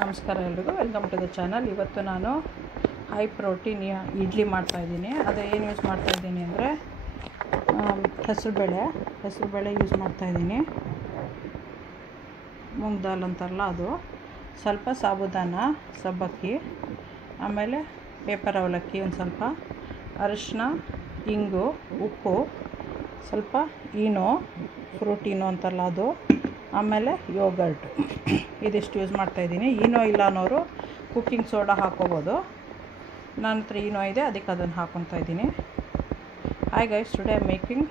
ನಮಸ್ಕಾರ ಎಲ್ರಿಗೂ, welcome to the channel. ಇವತ್ತು ನಾನು ಹೈ ಪ್ರೋಟೀನ್ ಇಡ್ಲಿ ಮಾಡ್ತಾಯಿದ್ದೀನಿ. ಅದು ಏನು ಯೂಸ್ ಮಾಡ್ತಾಯಿದ್ದೀನಿ ಅಂದರೆ ಹೆಸರುಬೇಳೆ ಯೂಸ್ ಮಾಡ್ತಾಯಿದ್ದೀನಿ. ಮೂಂಗ್ ದಾಲ್ ಅಂತಾರಲ್ಲ ಅದು, ಸ್ವಲ್ಪ ಸಾಬುದಾನ, ಸಬ್ಬಕ್ಕಿ, ಆಮೇಲೆ ಪೇಪರ್ ಅವಲಕ್ಕಿ, ಒಂದು ಸ್ವಲ್ಪ ಅರಿಶಿನ, ಇಂಗು, ಉಪ್ಪು, ಸ್ವಲ್ಪ ಈನೋ, ಫ್ರೂಟ್ ಈನೋ ಅಂತಾರಲ್ಲ ಅದು, ಆಮೇಲೆ ಯೋಗರ್ಟ್, ಇದಿಷ್ಟು ಯೂಸ್ ಮಾಡ್ತಾಯಿದ್ದೀನಿ. ಈನೋ ಇಲ್ಲ ಅನ್ನೋರು ಕುಕ್ಕಿಂಗ್ ಸೋಡಾ ಹಾಕ್ಕೋಬೋದು. ನನ್ನ ಹತ್ರ ಈನೋ ಇದೆ, ಅದಕ್ಕೆ ಅದನ್ನು ಹಾಕ್ಕೊತಾ ಇದ್ದೀನಿ. Hi guys, today I am making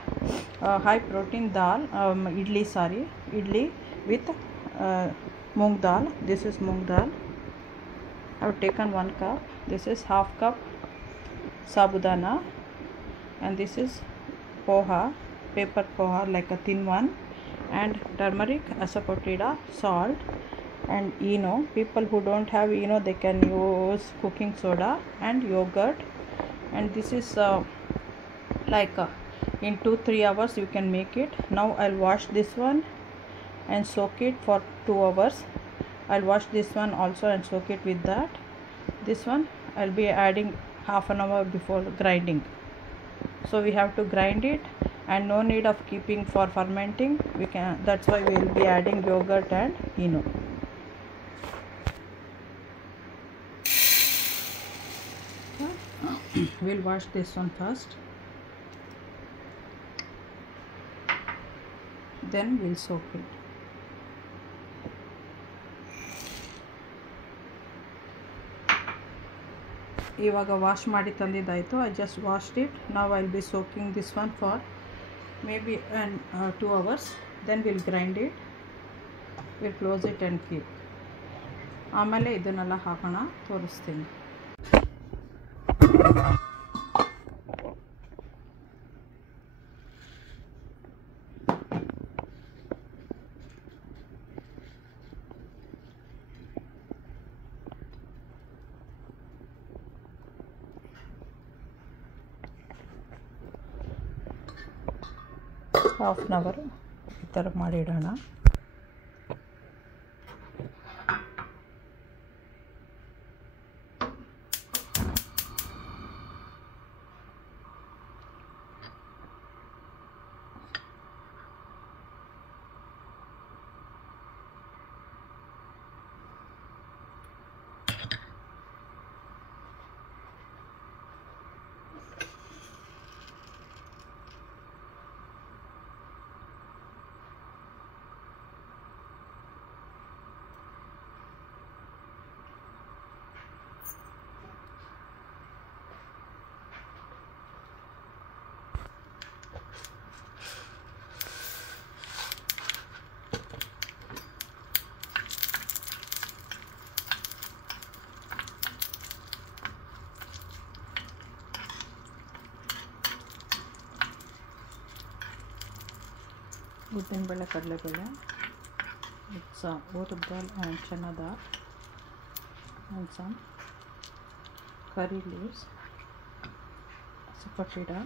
high protein dal idli with moong dal. This is moong dal. I have taken 1 cup. This is half cup sabudana, and this is poha, paper poha, like a thin one, and turmeric, asafoetida, salt, and eno. People who don't have eno, they can use cooking soda and yogurt. And this is in 2-3 hours you can make it. Now I'll wash this one and soak it for 2 hours. I'll wash this one also and soak it with that. This one I'll be adding half an hour before grinding. So we have to grind it, and no need of keeping for fermenting. That's why we will be adding yogurt and eno. We'll wash this one first, then we'll soak it. ಇವಾಗ wash ಮಾಡಿ ತಂದಿದ್ದಾಯಿತು. I just washed it. Now I'll be soaking this one for maybe 2 hours. Then we'll grind it. We'll close it and keep. ಆಮೇಲೆ ಇದನ್ನೆಲ್ಲ ಹಾಕೋಣ, ತೋರಿಸ್ತೀನಿ. Half an hour ಈ ಥರ ಮಾಡಿಡೋಣ. ಉದ್ದಿನಬೇಳೆ, ಕಡಲೆಬೇಳೆ, urad dal and chana dal, and some curry leaves, asafoetida,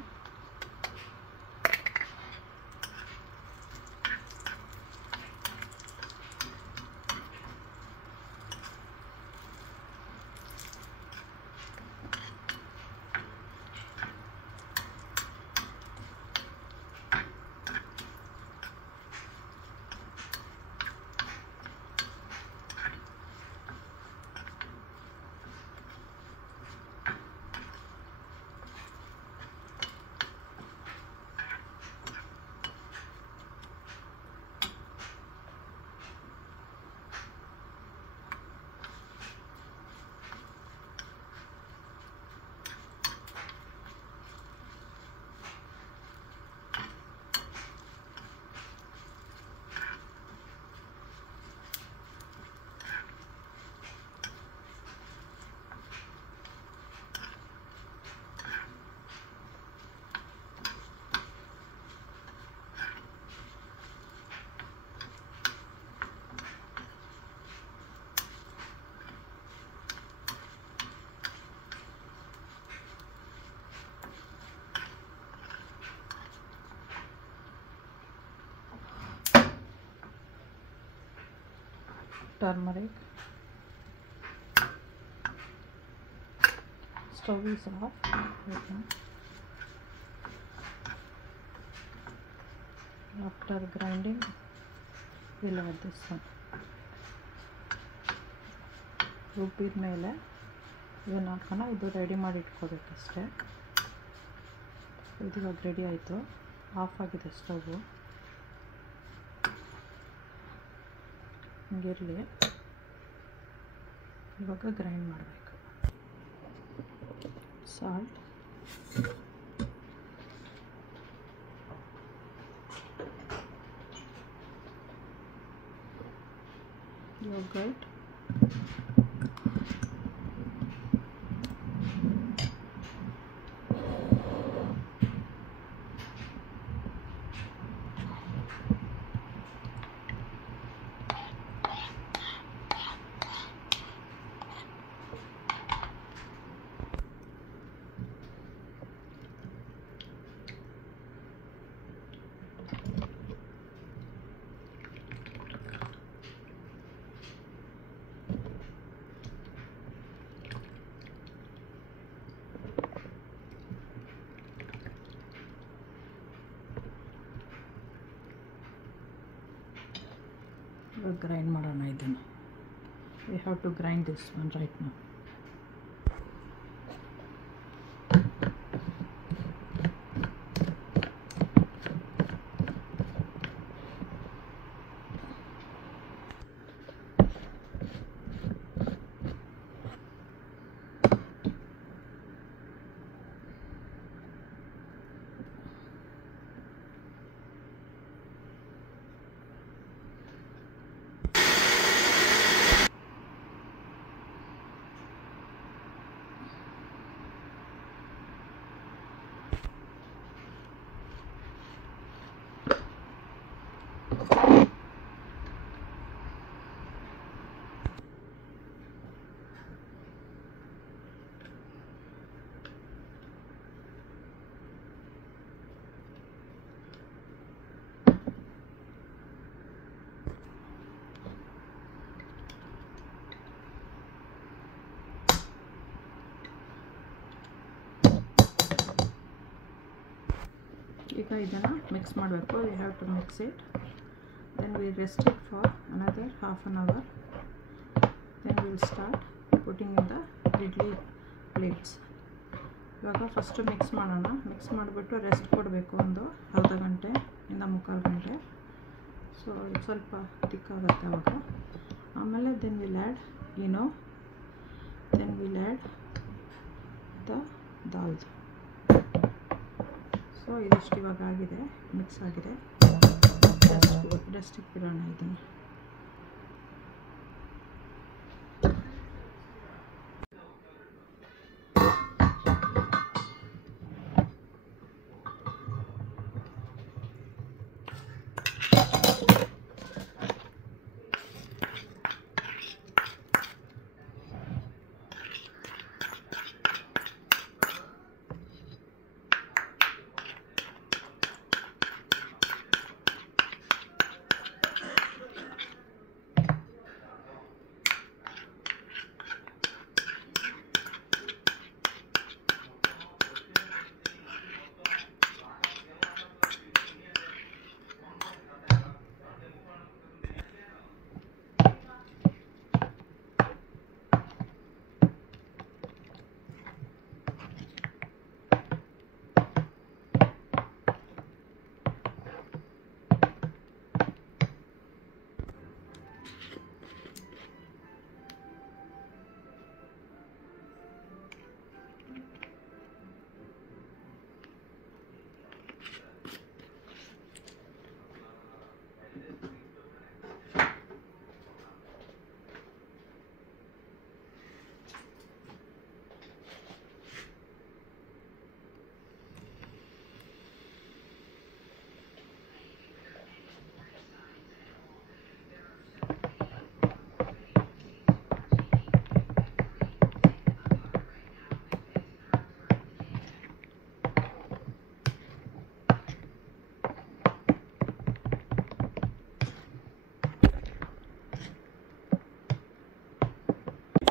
turmeric, Stove is off. Okay. After grinding, we'll add this one. ರುಬ್ಬಿದ ಮೇಲೆ ಇದನ್ನು ಹಾಕೋಣ. ಇದು ರೆಡಿ ಮಾಡಿ ಇಟ್ಕೋಬೇಕಷ್ಟೇ. ಇದು ಇವಾಗ ರೆಡಿ ಆಯಿತು. ಆಫ್ ಆಗಿದೆ ಸ್ಟವ್ವು. ಹಿಂಗಿರಲಿ. ಇವಾಗ ಗ್ರೈಂಡ್ ಮಾಡಬೇಕು. ಸಾಲ್ಟ್, ಯೋಗರ್ಟ್, grind ಮಾಡೋಣ ಇದನ್ನು. We have to grind this one right now. ಈಗ ಇದನ್ನು ಮಿಕ್ಸ್ ಮಾಡಬೇಕು. we have to mix it, then we rest it for another half an hour, then we will start putting in the idli plates. ಇವಾಗ first mix ಮಾಡೋಣ. Mix ಮಾಡಿಬಿಟ್ಟು rest ಕೊಡಬೇಕು ಒಂದು ಅರ್ಧ ಗಂಟೆ ಇಂದ ಮುಕ್ಕಾಲು ಗಂಟೆ. ಸೊ ಇದು ಸ್ವಲ್ಪ ತಿಕ್ಕಾಗುತ್ತೆ ಅವಾಗ. ಆಮೇಲೆ ದೆನ್ ವಿಲ್ ಆ್ಯಡ್ ಇನೋ, then will add the dal. So ಇದಿಷ್ಟು ಇವಾಗ ಆಗಿದೆ, ಮಿಕ್ಸ್ ಆಗಿದೆ. ರೆಸ್ಟಿಗೆ ಬಿಡೋಣ ಇದನ್ನು.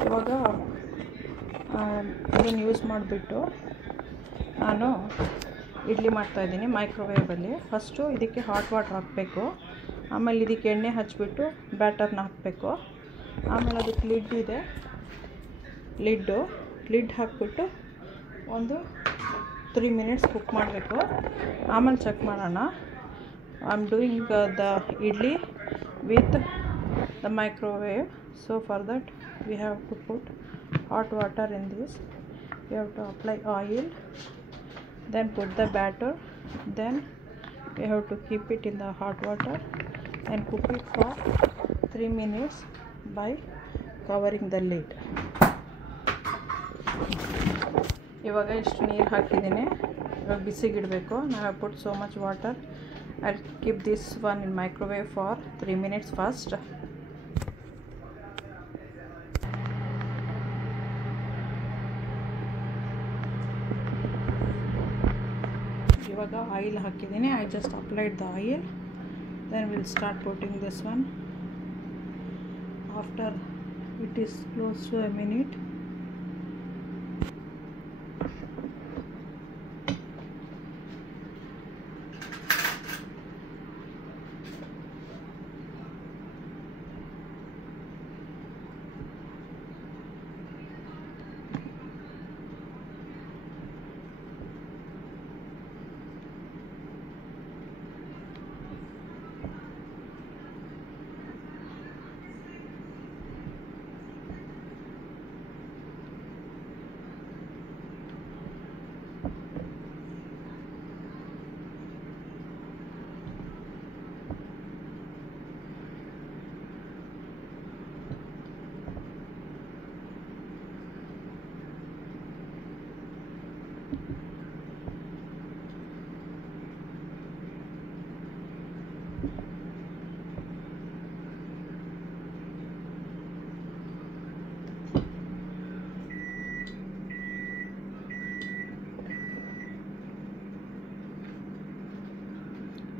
ಇವಾಗ ಇದನ್ನು ಯೂಸ್ ಮಾಡಿಬಿಟ್ಟು ನಾನು ಇಡ್ಲಿ ಮಾಡ್ತಾಯಿದ್ದೀನಿ ಮೈಕ್ರೋವೇವಲ್ಲಿ. ಫಸ್ಟು ಇದಕ್ಕೆ ಹಾಟ್ ವಾಟರ್ ಹಾಕಬೇಕು, ಆಮೇಲೆ ಇದಕ್ಕೆ ಎಣ್ಣೆ ಹಚ್ಚಿಬಿಟ್ಟು ಬ್ಯಾಟರ್ನ ಹಾಕಬೇಕು. ಆಮೇಲೆ ಅದಕ್ಕೆ ಲಿಡ್ ಇದೆ, ಲಿಡ್ ಹಾಕಿಬಿಟ್ಟು ಒಂದು 3 ಮಿನಿಟ್ಸ್ ಕುಕ್ ಮಾಡಬೇಕು. ಆಮೇಲೆ ಚೆಕ್ ಮಾಡೋಣ. I am doing the idli with the microwave. So for that we have to put hot water in this. We have to apply oil, then put the batter, then we have to keep it in the hot water and cook it for 3 minutes by covering the lid. ಇವಾಗ ಇಷ್ಟು ನೀರು ಹಾಕಿದ್ದೀನಿ, ಇವಾಗ ಬಿಸಿಗಿಡಬೇಕು. ನಾವು put so much water. I'll keep this one in microwave for 3 minutes first. ಇವಾಗ oil ಹಾಕಿದ್ದೀನಿ. I just applied the oil. Then we'll start putting this one. After it is close to a minute,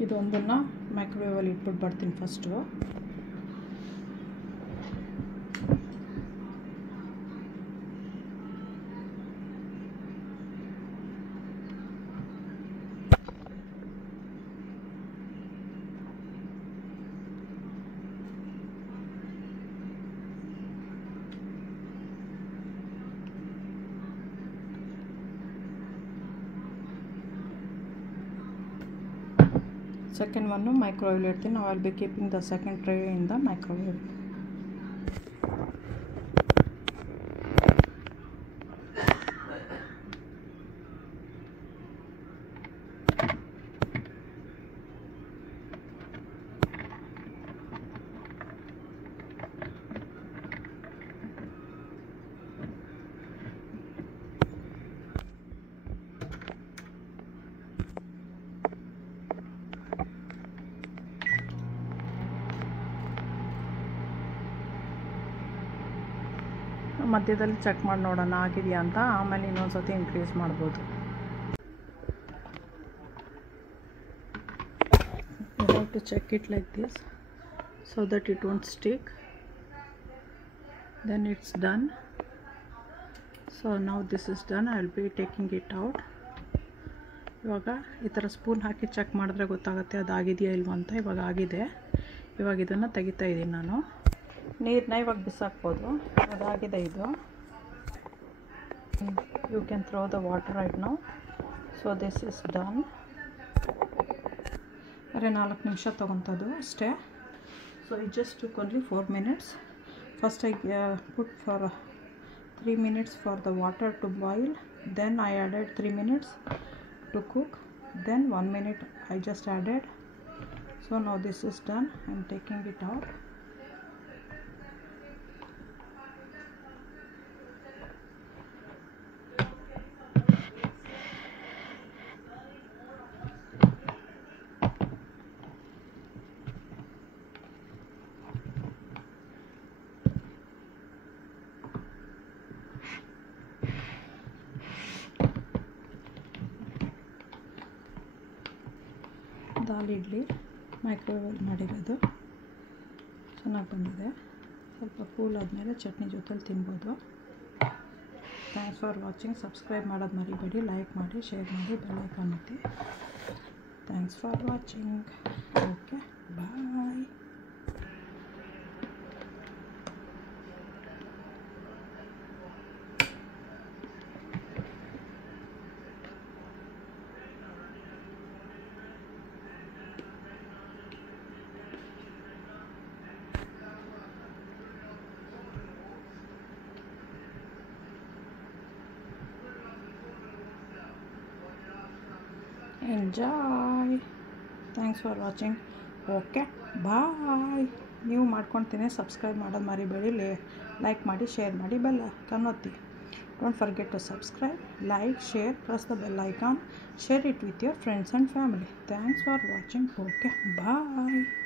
ಇದೊಂದನ್ನು ಮೈಕ್ರೋವೇವಲ್ಲಿ ಇಟ್ಬಿಟ್ಟು ಬರ್ತೀನಿ first. Second one microwave ಇಡ್ತೀನಿ. Now I'll be keeping the second tray in the microwave. ಮಧ್ಯದಲ್ಲಿ check ಮಾಡಿ ನೋಡೋಣ ಆಗಿದೆಯಾ ಅಂತ, ಆಮೇಲೆ ಇನ್ನೊಂದು ಸತಿ ಇನ್ಕ್ರೀಸ್ ಮಾಡ್ಬೋದು. You have to check it like this so that it won't stick. Then it's done. So now this is done. I will be taking it out. ಇವಾಗ ಈ ಥರ ಸ್ಪೂನ್ ಹಾಕಿ ಚೆಕ್ ಮಾಡಿದ್ರೆ ಗೊತ್ತಾಗುತ್ತೆ ಅದಾಗಿದೆಯಾ ಇಲ್ವ ಅಂತ. ಇವಾಗ ಆಗಿದೆ. ಇವಾಗ ಇದನ್ನು ತೆಗಿತಾ ಇದ್ದೀನಿ ನಾನು. ನೀರನ್ನ ಇವಾಗ ಬಿಸಾಕ್ಬೋದು. ಅದಾಗಿದೆ ಇದು. You can throw the water right now. So this is done. ಬರೀ 4 ನಿಮಿಷ ತೊಗೊತದ್ದು ಅಷ್ಟೇ. So it just took only 4 minutes. First I put for 3 minutes for the water to boil. Then I added 3 minutes to cook. Then 1 minute I just added. So now this is done. I am taking it out. Dal idli microwave ಮಾಡಿರೋದು ಚೆನ್ನಾಗಿ ಬಂದಿದೆ. ಸ್ವಲ್ಪ cool ಆದಮೇಲೆ ಚಟ್ನಿ ಜೊತೆಲಿ ತಿನ್ಬೋದು. Thanks for watching. Subscribe ಮಾಡೋದು ಮರಿಬೇಡಿ, like ಮಾಡಿ, ಶೇರ್ ಮಾಡಿ, ಬೆಲ್ ಐಕಾನ್ ಒತ್ತಿ. Thanks for watching. Okay, bye. Enjoy. Thanks for watching. Okay, bye. ನೀವು ಮಾಡ್ಕೊಳ್ತೀನಿ, ಸಬ್ಸ್ಕ್ರೈಬ್ ಮಾಡೋದು ಮರಿಬೇಡಿ, ಲೈಕ್ ಮಾಡಿ, ಶೇರ್ ಮಾಡಿ, ಬೆಲ್ ಐಕಾನ್ ಒತ್ತಿ. Don't forget to subscribe, like, share, press the bell icon, share it with your friends and family. Thanks for watching. Okay, bye.